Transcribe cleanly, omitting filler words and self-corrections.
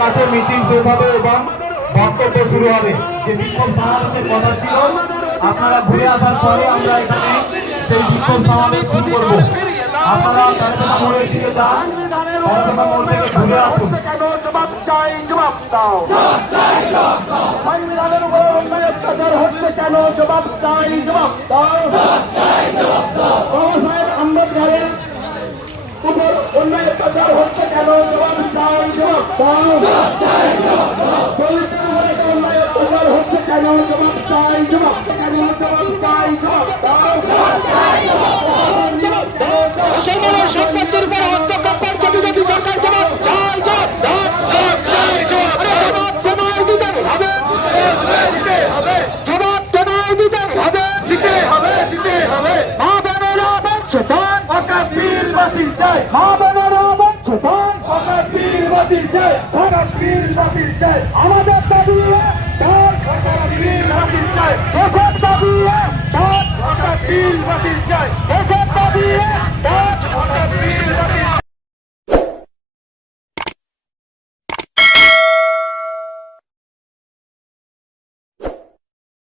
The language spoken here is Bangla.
কাছে মিটিং শুরু হবে এবং বক্তব্য শুরু হবে। যে বিক্ষোভ সমাবেশের কথা ছিল, আপনারা ঘুরে আসার পরে আমরা এখানে সেই বিক্ষোভ সমাবেশ শুরু করবো। আপনারা চারটা মোড়ের দিকে যান, চারটা মোড় থেকে ঘুরে আসুন। জবাব চাই, জবাব দাও। সংবিধানের উপর অন্যায় অত্যাচার হচ্ছে কেন? জবাব চাই, জবাব দাও। বাবা সাহেব আম্বেদকরের উপর অন্যায় অত্যাচার হচ্ছে কেন? জবাব চাই, জবাব দাও। দলিতের উপরে অন্যায় অত্যাচার হচ্ছে কেন? জবাব চাই, জবাব কেন? জবাব চাই, জবাব দাও। মুসলমানের সম্পত্তির উপর হস্তক্ষেপের প্রতিবাদী সরকার জবাব চাই, জবাব দাও। জবাব তোমায় দিতে হবে, জবাব তোমায় দিতে হবে, দিতে হবে, দিতে হবে। মা বোনেরা বঞ্চিতান, ওয়াকাফির বাতিল চাই, মা বোনেরা বঞ্চিতান, ওয়াকাফির বাতিল চাই, ওয়াকাফির বাতিল চাই, আমাদের দাবি একটাই, ওয়াকাফির বাতিল চাই, দেশের দাবি একটাই, ওয়াকাফির বাতিল চাই। দেশের